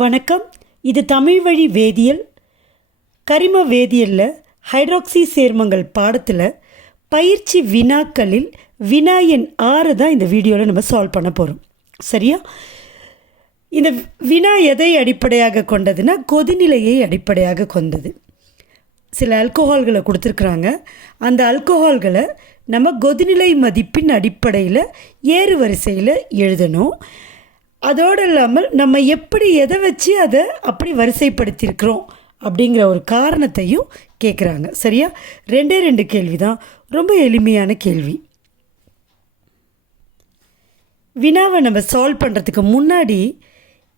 வணக்கம். இது தமிழ் வழி வேதியியல் கரிம வேதியியலில் ஹைட்ராக்சி சேர்மங்கள் பாடத்தில் பயிற்சி வினாக்களில் வினா எண் 6 தான் இந்த வீடியோவில் நம்ம சால்வ் பண்ண போகிறோம். சரியா? இந்த வினா எதை அடிப்படையாக கொண்டதுன்னா கொதிநிலையை அடிப்படையாக கொண்டது. சில ஆல்கஹால்களை கொடுத்துருக்குறாங்க. அந்த ஆல்கஹால்களை நம்ம கொதிநிலை மதிப்பின் அடிப்படையில் ஏறு வரிசையில் எழுதணும். அதோடு இல்லாமல் நம்ம எப்படி எதை வச்சு அதை அப்படி வரிசைப்படுத்தியிருக்கிறோம் அப்படிங்கிற ஒரு காரணத்தையும் கேட்குறாங்க. சரியா? 2 கேள்வி தான், ரொம்ப எளிமையான கேள்வி. வினாவை நம்ம சால்வ் பண்ணுறதுக்கு முன்னாடி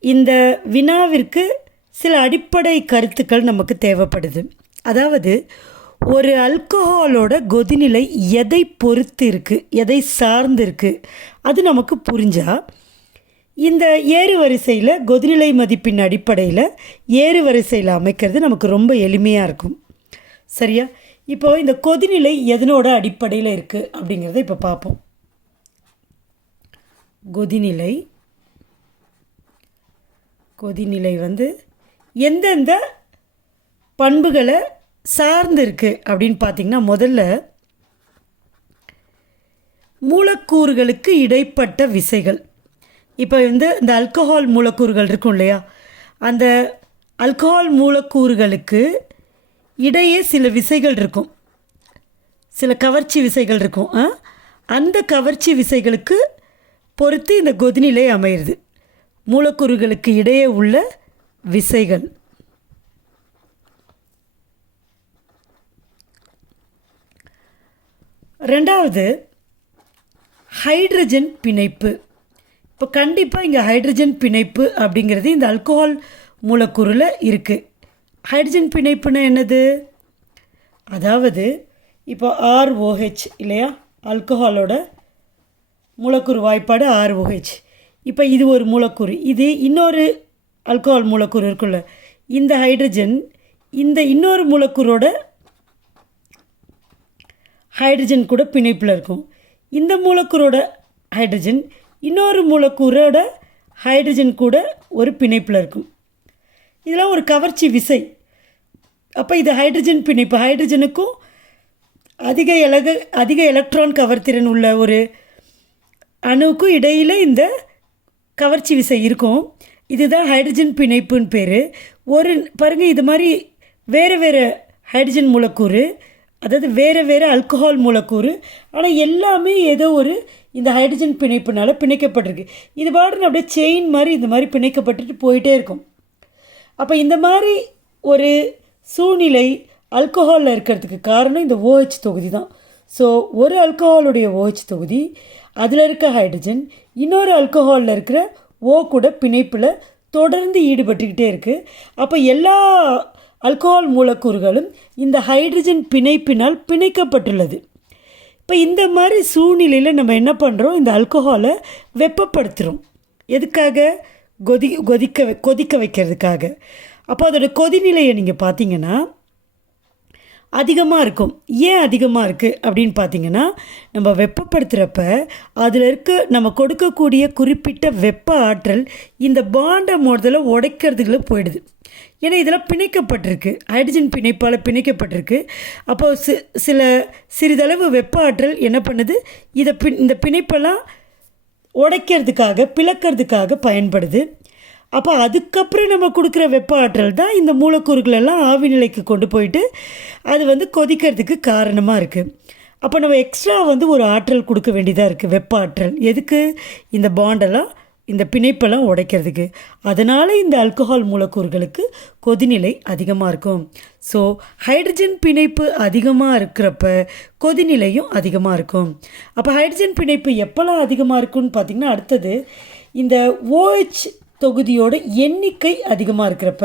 இந்த வினாவிற்கு சில அடிப்படை கருத்துக்கள் நமக்கு தேவைப்படுது. அதாவது ஒரு ஆல்கஹாலோட கொதிநிலை எதை பொறுத்து இருக்குது, எதை சார்ந்து இருக்குது, அது நமக்கு புரிஞ்சால் இந்த ஏறு வரிசையில் கொதிநிலை மதிப்பின் அடிப்படையில் ஏறு வரிசையில் அமைக்கிறது நமக்கு ரொம்ப எளிமையாக இருக்கும். சரியா? இப்போது இந்த கொதிநிலை எதனோட அடிப்படையில் இருக்குது அப்படிங்கிறத இப்போ பார்ப்போம். கொதிநிலை வந்து எந்தெந்த பண்புகளை சார்ந்து இருக்குது அப்படின்னு பார்த்திங்கன்னா, முதல்ல மூலக்கூறுகளுக்கு இடைப்பட்ட விசைகள். இப்போ இந்த ஆல்கஹால் மூலக்கூறுகள் இருக்கும் இல்லையா, அந்த ஆல்கஹால் மூலக்கூறுகளுக்கு இடையே சில விசைகள் இருக்கும், சில கவர்ச்சி விசைகள் இருக்கும். அந்த கவர்ச்சி விசைகளுக்கு பொறுத்து இந்த கொதிநிலை அமையிறது. மூலக்கூறுகளுக்கு இடையே உள்ள விசைகள். ரெண்டாவது ஹைட்ரஜன் பிணைப்பு. இப்போ கண்டிப்பாக இங்கே ஹைட்ரஜன் பிணைப்பு அப்படிங்கிறது இந்த ஆல்கஹால் மூலக்கூறில் இருக்குது. ஹைட்ரஜன் பிணைப்புன்னா என்னது? அதாவது இப்போ ROH இல்லையா, ஆல்கஹாலோட மூலக்கூறு வாய்ப்பாடு ROH. இப்போ இது ஒரு மூலக்கூறு, இது இன்னொரு ஆல்கஹால் மூலக்கூறு இருக்குல்ல, இந்த ஹைட்ரஜன் இந்த இன்னொரு மூலக்கூறோட ஹைட்ரஜன் கூட பிணைப்பில் இருக்கும். இந்த மூலக்கூறோட ஹைட்ரஜன் இன்னொரு மூலக்கூறோட ஹைட்ரஜன் கூட ஒரு பிணைப்பில் இருக்கும். இதெல்லாம் ஒரு கவர்ச்சி விசை. அப்போ இது ஹைட்ரஜன் பிணைப்பு. ஹைட்ரஜனுக்கும் அதிக எலக்ட்ரான் கவர்திறன் உள்ள ஒரு அணுவுக்கும் இடையில் இந்த கவர்ச்சி விசை இருக்கும். இதுதான் ஹைட்ரஜன் பிணைப்புன்னு பேர். பாருங்கள், இது மாதிரி வேறு ஹைட்ரஜன் மூலக்கூறு, அதாவது வேறு ஆல்கஹால் மூலக்கூறு, ஆனால் எல்லாமே ஏதோ ஒரு இந்த ஹைட்ரஜன் பிணைப்புனால் பிணைக்கப்பட்டிருக்கு. இது பாட்டுன்னு அப்படியே செயின் மாதிரி இந்த மாதிரி பிணைக்கப்பட்டுட்டு போயிட்டே இருக்கும். அப்போ இந்த மாதிரி ஒரு சூழ்நிலை ஆல்கஹாலில் இருக்கிறதுக்கு காரணம் இந்த OH தொகுதி தான். ஸோ ஒரு ஆல்கஹாலுடைய OH தொகுதி, அதில் இருக்க ஹைட்ரஜன் இன்னொரு ஆல்கஹாலில் இருக்கிற O கூட பிணைப்பில் தொடர்ந்து ஈடுபட்டுக்கிட்டே இருக்குது. அப்போ எல்லா ஆல்கஹால் மூலக்கூறுகளும் இந்த ஹைட்ரஜன் பிணைப்பினால் பிணைக்கப்பட்டுள்ளது. இப்போ இந்த மாதிரி சூழ்நிலையில் நம்ம என்ன பண்ணுறோம், இந்த ஆல்கஹாலை வெப்பப்படுத்துகிறோம். எதுக்காக? கொதிக்க வைக்கிறதுக்காக. அப்போ அதோட கொதிநிலையை நீங்கள் பார்த்தீங்கன்னா அதிகமாக இருக்கும். ஏன் அதிகமாக இருக்குது அப்படின்னு பார்த்தீங்கன்னா, நம்ம வெப்பப்படுத்துகிறப்ப அதில் நம்ம கொடுக்கக்கூடிய குறிப்பிட்ட வெப்ப ஆற்றல் இந்த பாண்டை முதல்ல உடைக்கிறதுக்குள்ள போயிடுது. ஏன்னா இதெல்லாம் பிணைக்கப்பட்டிருக்கு, ஹைட்ரஜன் பிணைப்பால் பிணைக்கப்பட்டிருக்கு. அப்போது சிறிதளவு வெப்ப ஆற்றல் என்ன பண்ணுது, இந்த பிணைப்பெல்லாம் உடைக்கிறதுக்காக பிளக்கிறதுக்காக பயன்படுது. அப்போ அதுக்கப்புறம் நம்ம கொடுக்குற வெப்ப ஆற்றல் தான் இந்த மூலக்கூறுகளெல்லாம் ஆவி நிலைக்கு கொண்டு போயிட்டு அது கொதிக்கிறதுக்கு காரணமாக இருக்குது. அப்போ நம்ம எக்ஸ்ட்ரா ஒரு ஆற்றல் கொடுக்க வேண்டியதாக இருக்குது, வெப்ப ஆற்றல். எதுக்கு? இந்த பாண்டெல்லாம் இந்த பிணைப்பெல்லாம் உடைக்கிறதுக்கு. அதனால் இந்த ஆல்கஹால் மூலக்கூறுகளுக்கு கொதிநிலை அதிகமாக இருக்கும். ஸோ ஹைட்ரஜன் பிணைப்பு அதிகமாக இருக்கிறப்ப கொதிநிலையும் அதிகமாக இருக்கும். அப்போ ஹைட்ரஜன் பிணைப்பு எப்போல்லாம் அதிகமாக இருக்குன்னு பார்த்திங்கன்னா, அடுத்தது இந்த OH தொகுதியோட எண்ணிக்கை அதிகமாக இருக்கிறப்ப,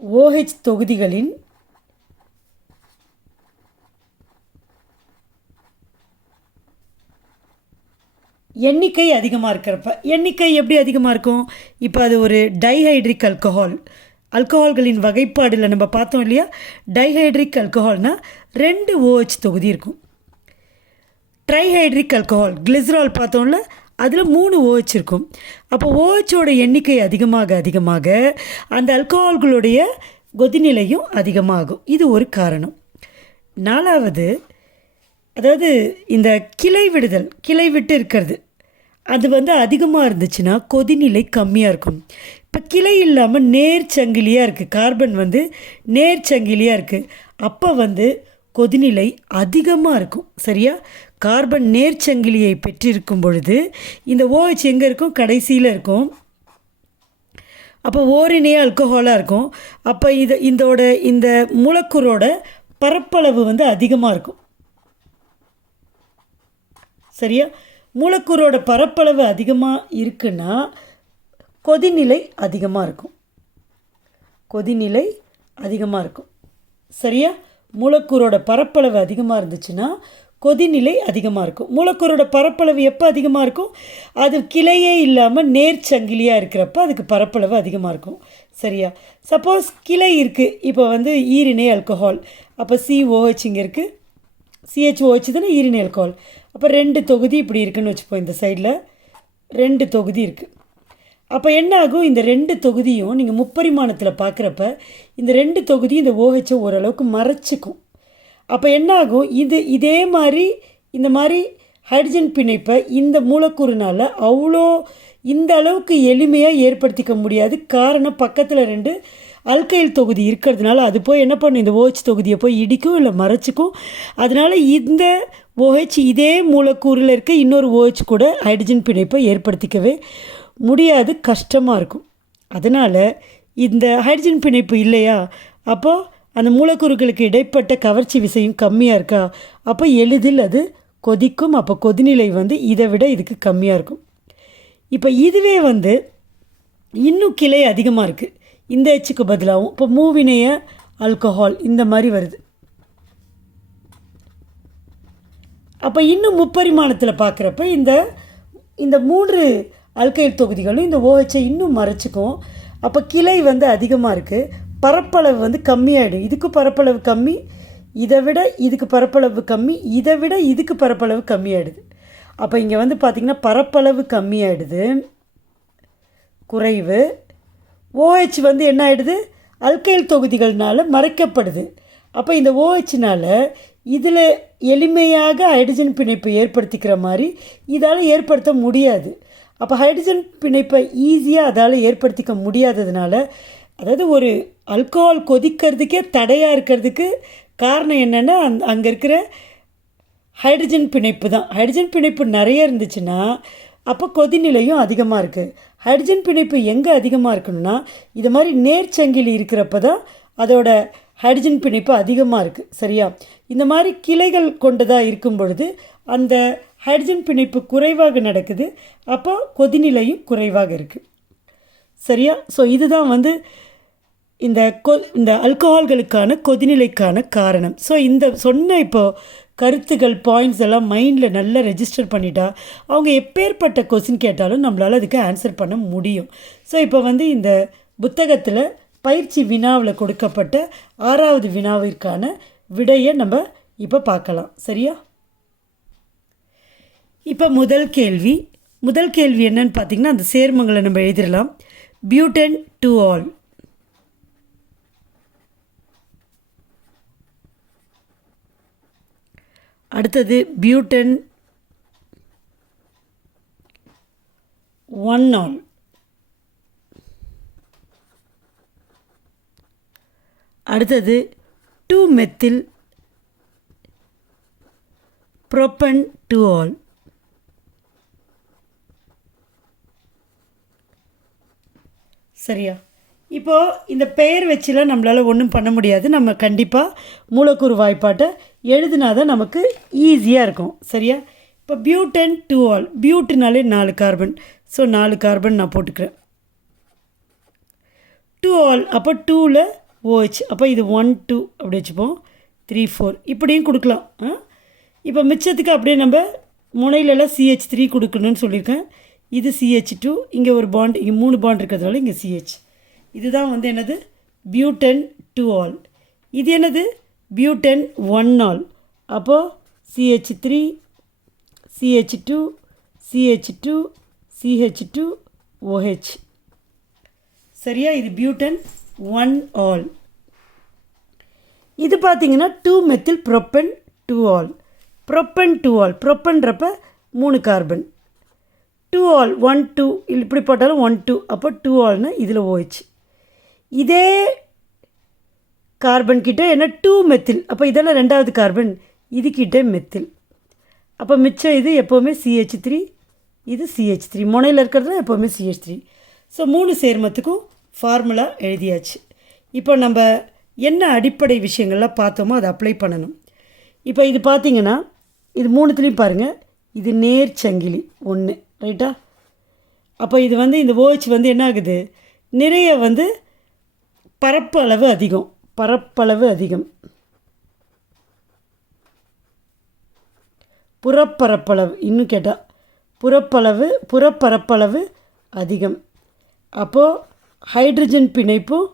OH தொகுதிகளின் எண்ணிக்கை அதிகமாக இருக்கிறப்ப. எண்ணிக்கை எப்படி அதிகமாக இருக்கும்? இப்போ அது ஒரு டைஹைட்ரிக் ஆல்கஹால்களின் வகைப்பாடில் நம்ம பார்த்தோம் இல்லையா, டைஹைட்ரிக் ஆல்கஹால்னால் 2 OH தொகுதி இருக்கும். ட்ரைஹைட்ரிக் ஆல்கஹால் கிளிசரால் பார்த்தோம்ல, அதில் 3 OH இருக்கும். அப்போ OHோட எண்ணிக்கை அதிகமாக அதிகமாக அந்த ஆல்கஹால்களுடைய கொதிநிலையும் அதிகமாகும். இது ஒரு காரணம். 4வது, அதாவது இந்த கிளை விட்டு இருக்கிறது அது வந்து அதிகமாக இருந்துச்சுன்னா கொதிநிலை கம்மியாக இருக்கும். இப்போ கிளை இல்லாமல் நேர்ச்சங்கிலியாக இருக்குது, கார்பன் வந்து நேர்ச்சங்கிலியாக இருக்குது, அப்போ வந்து கொதிநிலை அதிகமாக இருக்கும். சரியா? கார்பன் நேர்ச்சங்கிலியை பெற்றிருக்கும் பொழுது இந்த OH எங்கே இருக்கும்? கடைசியில் இருக்கும். அப்போ ஓரிணைய ஆல்கஹாலாக இருக்கும். அப்போ இந்த மூலக்கூறோட பரப்பளவு வந்து அதிகமாக இருக்கும். சரியா? மூலக்கூறோட பரப்பளவு அதிகமாக இருக்குன்னா கொதிநிலை அதிகமாக இருக்கும். கொதிநிலை அதிகமாக இருக்கும். சரியா? மூலக்கூறோட பரப்பளவு அதிகமாக இருந்துச்சுன்னா கொதிநிலை அதிகமாக இருக்கும். மூலக்கூறோட பரப்பளவு எப்போ அதிகமாக இருக்கும்? அது கிளையே இல்லாமல் நேர்ச்சங்கிலியாக இருக்கிறப்ப அதுக்கு பரப்பளவு அதிகமாக இருக்கும். சரியா? சப்போஸ் கிளை இருக்குது, இப்போ வந்து ஈரிணை ஆல்கஹால், அப்போ COH இங்கே இருக்குது, CHOH தானே ஈரிணை ஆல்கஹால். அப்போ 2 தொகுதி இப்படி இருக்குதுன்னு வச்சுப்போம். இந்த சைடில் 2 தொகுதி இருக்குது. அப்போ என்ன ஆகும்? இந்த 2 தொகுதியும் நீங்கள் முப்பரிமாணத்தில் பார்க்குறப்ப இந்த 2 தொகுதியும் இந்த OHஐ ஓரளவுக்கு மறைச்சிக்கும். அப்போ என்ன ஆகும்? இதே மாதிரி இந்த மாதிரி ஹைட்ரஜன் பிணைப்பை இந்த மூலக்கூறுனால் அவ்வளோ இந்த அளவுக்கு எளிமையாக ஏற்படுத்திக்க முடியாது. காரணம், பக்கத்தில் 2 அல்கைல் தொகுதி இருக்கிறதுனால அது போய் என்ன பண்ணும்? இந்த OH தொகுதியை போய் இடிக்கும், இல்லை மறைச்சிக்கும். அதனால் இந்த OH இதே மூலக்கூறில் இருக்க இன்னொரு OH கூட ஹைட்ரஜன் பிணைப்பை ஏற்படுத்திக்கவே முடியாது, கஷ்டமாக இருக்கும். அதனால் இந்த ஹைட்ரஜன் பிணைப்பு இல்லையா, அப்போது அந்த மூலக்கூறுகளுக்கு இடைப்பட்ட கவர்ச்சி விசையும் கம்மியாக இருக்கா, அப்போ எளிதில் அது கொதிக்கும். அப்போ கொதிநிலை வந்து இதை விட இதுக்கு கம்மியாக இருக்கும். இப்போ இதுவே வந்து இன்னும் கிளை அதிகமாக இருக்குது. இந்த Hக்கு பதிலாகவும் இப்போ மூவிணைய ஆல்கஹால் இந்த மாதிரி வருது. அப்போ இன்னும் முப்பரிமாணத்தில் பார்க்குறப்ப இந்த 3 அல்கைல் தொகுதிகளும் இந்த OHஐ இன்னும் மறைச்சிக்கும். அப்போ கிளை வந்து அதிகமாக இருக்குது, பரப்பளவு வந்து கம்மியாகிடும். இதுக்கு பரப்பளவு கம்மி, இதை விட இதுக்கு பரப்பளவு கம்மி, இதை விட இதுக்கு பரப்பளவு கம்மியாகிடுது. அப்போ இங்கே வந்து பார்த்திங்கன்னா பரப்பளவு கம்மியாகிடுது, குறைவு. OH வந்து என்ன ஆகிடுது? அல்கைல் தொகுதிகள்னால மறைக்கப்படுது. அப்போ இந்த OHனால் இதில் எளிமையாக ஹைட்ரஜன் பிணைப்பை ஏற்படுத்திக்கிற மாதிரி இதால் ஏற்படுத்த முடியாது. அப்போ ஹைட்ரஜன் பிணைப்பை ஈஸியாக அதால் ஏற்படுத்திக்க முடியாததுனால, அதாவது ஒரு ஆல்கஹால் கொதிக்கிறதுக்கே தடையாக இருக்கிறதுக்கு காரணம் என்னென்னா அங்கே இருக்கிற ஹைட்ரஜன் பிணைப்பு தான். ஹைட்ரஜன் பிணைப்பு நிறைய இருந்துச்சுன்னா அப்போ கொதிநிலையும் அதிகமாக இருக்குது. ஹைட்ரஜன் பிணைப்பு எங்கே அதிகமாக இருக்கணும்னா இது மாதிரி நேர்ச்சங்கிலி இருக்கிறப்ப தான் அதோட ஹைட்ரஜன் பிணைப்பு அதிகமாக இருக்குது. சரியா? இந்த மாதிரி கிளைகள் கொண்டதாக இருக்கும் பொழுது அந்த ஹைட்ரஜன் பிணைப்பு குறைவாக நடக்குது, அப்போ கொதிநிலையும் குறைவாக இருக்குது. சரியா? ஸோ இதுதான் வந்து இந்த ஆல்கஹால்களுக்கான கொதிநிலைக்கான காரணம். ஸோ இந்த சொன்ன இப்போது கருத்துக்கள், பாயிண்ட்ஸ் எல்லாம் மைண்டில் நல்லா ரெஜிஸ்டர் பண்ணிட்டா அவங்க எப்பேற்பட்ட கொஸ்டின் கேட்டாலும் நம்மளால் அதுக்கு ஆன்சர் பண்ண முடியும். ஸோ இப்போ வந்து இந்த புத்தகத்தில் பயிற்சி வினாவில் கொடுக்கப்பட்ட 6வது வினாவிற்கான விடையை நம்ம இப்போ பார்க்கலாம். சரியா? இப்போ முதல் கேள்வி என்னன்னு பார்த்தீங்கன்னா, அந்த சேர்மங்களை நம்ம எழுதிடலாம். Butane two all. அடுத்தது பியூட்டன் 1 ஆல். அடுத்தது 2 மெத்தில் ப்ரோப்பன் டு ஆல். சரியா? இப்போது இந்த பெயர் வச்சுலாம் நம்மளால் ஒன்றும் பண்ண முடியாது. நம்ம கண்டிப்பாக மூலக்கூறு வாய்ப்பாட்டை எழுதினா தான் நமக்கு ஈஸியாக இருக்கும். சரியா? இப்போ பியூட்டன் டு ஆல். பியூட்டுனாலே 4 கார்பன். ஸோ 4 கார்பன் நான் போட்டுக்கிறேன். டு ஆல், அப்போ 2ல் OH, அப்போ இது 1 2 அப்படி வச்சுப்போம். 3 4 இப்படியும் கொடுக்கலாம். இப்போ மிச்சத்துக்கு அப்படியே நம்ம முனையிலலாம் CH3 கொடுக்கணும்னு சொல்லியிருக்கேன். இது CH2, இங்கே ஒரு பாண்ட், இங்கே 3 பாண்ட் இருக்கிறதுனால இங்கே CH. இதுதான் வந்து என்னது? Butane two all. இது என்னது? Butane 1 all. அப்போது CH3 CH2 CH2 CH2 OH. சரியா? இது பியூட்டன் 1 ஆல். இது பார்த்தீங்கன்னா 2 methyl propan 2 ol. Propan 2 ol. ப்ரொப்பன்றப்ப 3 கார்பன். 2 ஆல் 1 2 இப்படி போட்டாலும் 1 2. அப்போ 2 ஆல்னா இதில் OH. இதே கார்பன் கிட்ட என்ன 2 மெத்தில். அப்போ இதெல்லாம் ரெண்டாவது கார்பன். இதுக்கிட்ட மெத்தில். அப்போ மிச்சம் இது எப்போவுமே CH3, இது CH3. முனையில் இருக்கிறது எப்போவுமே CH3. ஸோ 3 சேர்மத்துக்கும் ஃபார்முலா எழுதியாச்சு. இப்போ நம்ம என்ன அடிப்படை விஷயங்கள்லாம் பார்த்தோமோ அதை அப்ளை பண்ணணும். இப்போ இது பார்த்திங்கன்னா இது 3த்துலேயும் பாருங்கள், இது நேர் சங்கிலி 1, ரைட்டா? அப்போ இது இந்த OH என்ன ஆகுது, நிறைய பரப்பளவு அதிகம். பரப்பளவு அதிகம், புறப்பரப்பளவு, இன்னும் கேட்டால் புறப்பரப்பளவு அதிகம். அப்போது ஹைட்ரஜன் பிணைப்பும்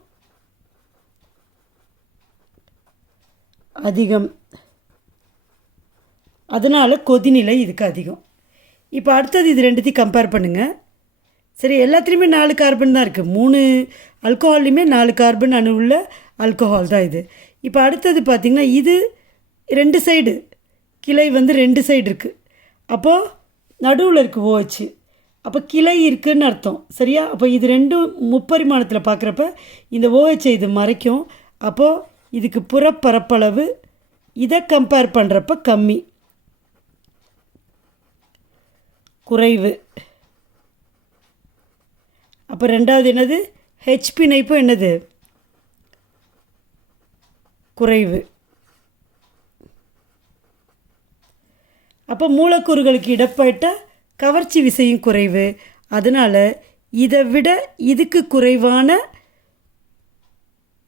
அதிகம். அதனால் கொதிநிலை இதுக்கு அதிகம். இப்போ அடுத்தது இது ரெண்டுத்தையும் கம்பேர் பண்ணுங்கள். சரி, எல்லாத்துலேயுமே 4 கார்பன் தான் இருக்குது. 3 ஆல்கஹால்லையுமே 4 கார்பன் அணு உள்ள ஆல்கஹால் தான் இது. இப்போ அடுத்தது பார்த்திங்கன்னா இது 2 சைடு கிளை 2 சைடு இருக்குது. அப்போது நடுவில் இருக்குது OH. அப்போ கிளை இருக்குதுன்னு அர்த்தம். சரியா? அப்போ இது ரெண்டும் முப்பரிமாணத்தில் பார்க்குறப்ப இந்த OH இது மறைக்கும். அப்போது இதுக்கு புறப்பரப்பளவு இதை கம்பேர் பண்ணுறப்ப கம்மி, குறைவு. அப்போ ரெண்டாவது என்னது, H பிணைப்பு என்னது, குறைவு. அப்போ மூலக்கூறுகளுக்கு இடப்பட்ட கவர்ச்சி விசையும் குறைவு. அதனால் இதை விட இதுக்கு குறைவான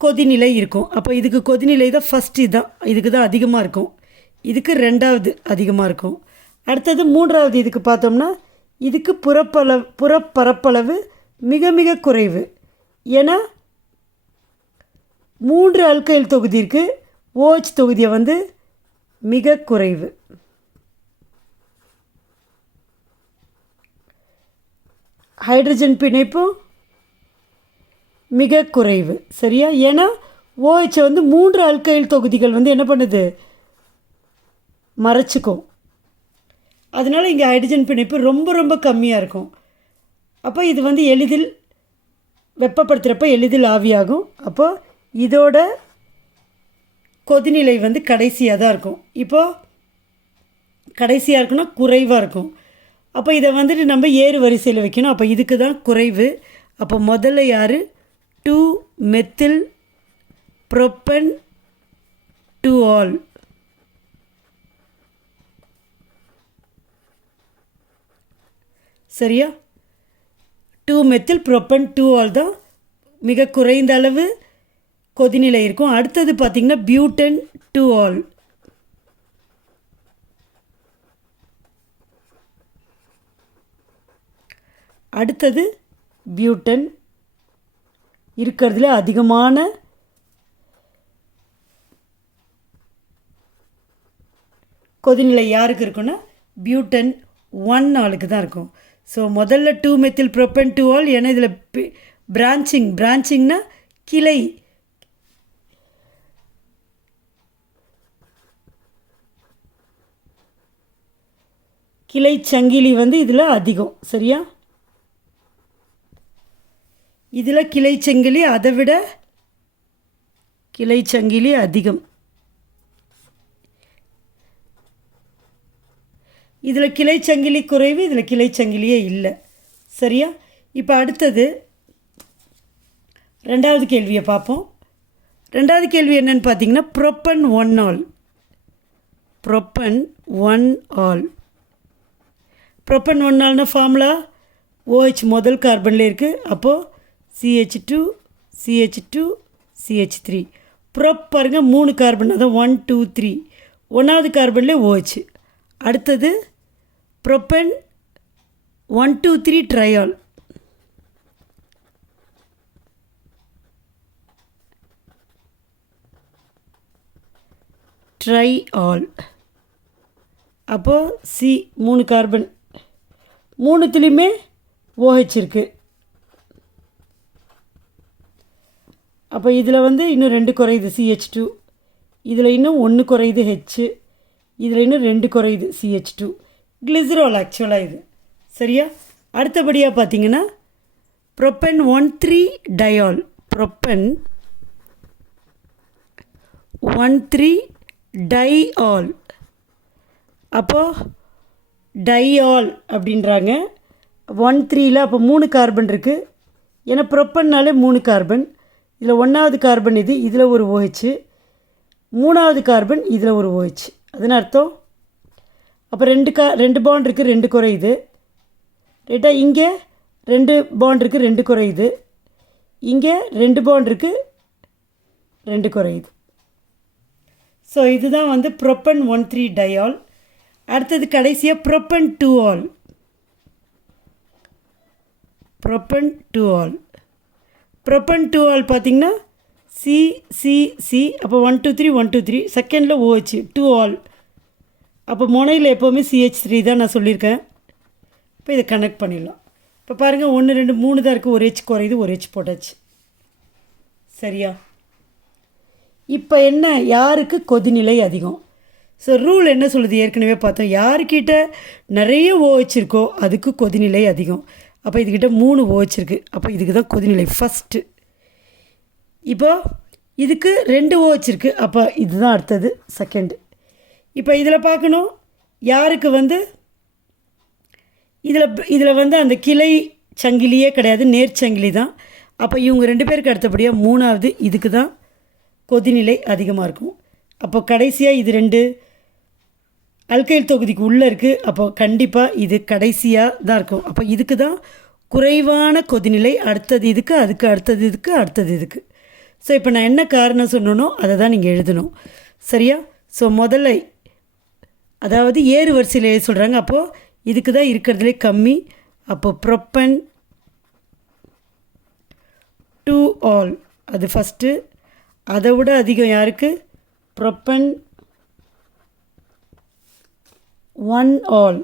கொதிநிலை இருக்கும். அப்போ இதுக்கு கொதிநிலை தான் ஃபஸ்ட்டு, இதுதான் இதுக்கு தான் அதிகமாக இருக்கும். இதுக்கு ரெண்டாவது அதிகமாக இருக்கும். அடுத்தது மூன்றாவது இதுக்கு பார்த்தோம்னா இதுக்கு புறப்பரப்பளவு மிக மிக குறைவு. ஏன்னா 3 ஆல்கைல் தொகுதி இருக்குது, OH தொகுதியை மிக குறைவு. ஹைட்ரஜன் பிணைப்பும் மிக குறைவு. சரியா? ஏன்னா OH 3 ஆல்கைல் தொகுதிகள் என்ன பண்ணுது, மறைச்சிக்கும். அதனால் இங்கே ஹைட்ரஜன் பிணைப்பு ரொம்ப ரொம்ப கம்மியாக இருக்கும். அப்போ இது எளிதில் வெப்பப்படுத்துகிறப்ப எளிதில் ஆவியாகும். அப்போ இதோட கொதிநிலை கடைசியாக தான் இருக்கும். இப்போது கடைசியாக இருக்குன்னா குறைவாக இருக்கும். அப்போ இதை நம்ம ஏறு வரிசையில் வைக்கணும். அப்போ இதுக்கு தான் குறைவு. அப்போ முதல்ல யார், 2 மெத்தில் ப்ரோப்பன் 2 ஆல். சரியா? 2 மெத்தில் ப்ரோப்பன் 2 ஆல் தான் மிக குறைந்த அளவு கொதிநிலை இருக்கும். அடுத்தது பார்த்திங்கன்னா பியூட்டன் 2 ஆல். அடுத்தது பியூட்டன் இருக்கிறதுல அதிகமான கொதிநிலை யாருக்கு இருக்குன்னா பியூட்டன் 1 ஆளுக்கு தான் இருக்கும். ஸோ முதல்ல 2 மெத்தில் ப்ரோப்பன் 2 ஆல். ஏன்னா இதில் பிரான்ச்சிங்னா கிளை, கிளை சங்கிலி இதில் அதிகம். சரியா? இதில் கிளை சங்கிலி அதை விட கிளை சங்கிலி அதிகம். இதில் கிளை சங்கிலி குறைவு, இதில் கிளை சங்கிலியே இல்லை. சரியா? இப்போ அடுத்தது ரெண்டாவது கேள்வியை பார்ப்போம். ரெண்டாவது கேள்வி என்னன்னு பார்த்தீங்கன்னா ப்ரோப்பன் 1 ஆல். ப்ரோப்பன் 1 ஆல். ப்ரோப்பன் 1 ஆல்னா ஃபார்முலா OH முதல் கார்பனில் இருக்குது. அப்போது CH2 CH2 CH3. ப்ரோப் பாருங்கள் 3 கார்பன், அதான் 1 2 3. 1வது கார்பனில் OH. அடுத்தது ப்ரோப்பன் 1 2 3 ட்ரையால். Tri ol. அப்போது C 3 கார்பன் மூணுத்துலேயுமே OH இருக்குது. அப்போ இதில் வந்து இன்னும் 2 குறையுது CH2, இதில் இன்னும் 1 குறையுது H, இதில் இன்னும் 2 குறையுது CH2. கிளிசரால் ஆக்சுவலாக இது. சரியா? அடுத்தபடியாக பார்த்தீங்கன்னா ப்ரொப்பன் 1,3 டயால். ப்ரொப்பன் 1,3 டைஆல். அப்போது டைஆல் அப்படின்றாங்க. 1,3ல் அப்போ 3 கார்பன் இருக்குது. ஏன்னா ப்ரொப்பன்னாலே 3 கார்பன். இதில் 1வது கார்பன் இது, இதில் ஒரு OH, 3வது கார்பன் இதில் ஒரு OH. அதுன்னு அர்த்தம். அப்போ 2 பாண்ட் இருக்குது, 2 குறையுது. ரைட்டா? இங்கே 2 பாண்ட் இருக்குது, 2 குறையுது. இங்கே 2 பாண்ட் இருக்குது, 2 குறையுது. ஸோ இதுதான் வந்து ப்ரொப்பன் 1,3 டயால். அடுத்தது கடைசியாக propane 2 ol. Propan 2 ol. Propan 2 all பார்த்திங்கன்னா சி. அப்போ 1 2 3 1 2 3 செகண்டில் OH 2 ஆல். அப்போ முனையில் எப்போவுமே CH3 தான் நான் சொல்லியிருக்கேன். இப்போ இதை கனெக்ட் பண்ணிடலாம். இப்போ பாருங்கள் 1 2 3 தான் இருக்குது, ஒரு H குறையுது, ஒரு H போட்டாச்சு. சரியா? இப்போ என்ன, யாருக்கு கொதிநிலை அதிகம்? ஸோ ரூல் என்ன சொல்லுது? ஏற்கனவே பார்த்தோம். யாருக்கிட்ட நிறைய OH இருக்கோ அதுக்கு கொதிநிலை அதிகம். அப்போ இதுக்கிட்ட 3 OH இருக்குது. அப்போ இதுக்கு தான் கொதிநிலை ஃபஸ்ட்டு. இப்போ இதுக்கு 2 OH இருக்குது. அப்போ இதுதான் அடுத்தது செகண்டு. இப்போ இதில் பார்க்கணும் யாருக்கு வந்து இதில் வந்து அந்த கிளை சங்கிலியே கிடையாது, நேர்ச்சங்கிலி தான். அப்போ இவங்க 2 பேருக்கு அடுத்தபடியாக 3வது இதுக்கு தான் கொதிநிலை அதிகமாக இருக்கும். அப்போ கடைசியாக இது 2 அல்கைல் தொகுதிக்கு உள்ளே இருக்குது. அப்போ கண்டிப்பாக இது கடைசியாக தான் இருக்கும். அப்போ இதுக்கு தான் குறைவான கொதிநிலை. அடுத்தது இதுக்கு, அதுக்கு அடுத்தது இதுக்கு, அடுத்தது இதுக்கு. ஸோ இப்போ நான் என்ன காரணம் சொன்னனோ அதை தான் நீங்கள் எழுதணும். சரியா? ஸோ முதல்ல அதாவது ஏறு வரிசையில் சொல்கிறாங்க. அப்போது இதுக்கு தான் இருக்கிறதுலே கம்மி. அப்போ ப்ரொப்பன் 2 ஆல் அது ஃபஸ்ட்டு. அதை விட அதிகம் யாருக்கு? Propane 1 all.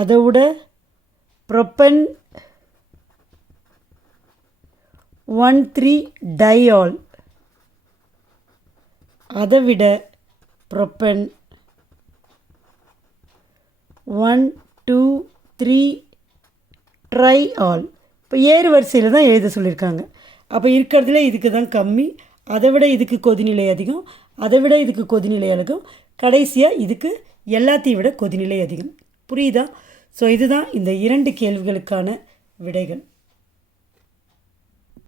அதை விட ப்ரொப்பன் 1,3 டைஆல். அதை விட ப்ரொப்பன் 1 2 3 ட்ரை ஆல். இப்போ ஏறு வரிசையில் தான் எழுத சொல்லியிருக்காங்க. அப்போ இருக்கிறதுல இதுக்கு தான் கம்மி, அதை விட இதுக்கு கொதிநிலை அதிகம், அதை விட இதுக்கு கொதிநிலை அதிகம், கடைசியாக இதுக்கு எல்லாத்தையும் விட கொதிநிலை அதிகம். புரியுதா? ஸோ இதுதான் இந்த 2 கேள்விகளுக்கான விடைகள்.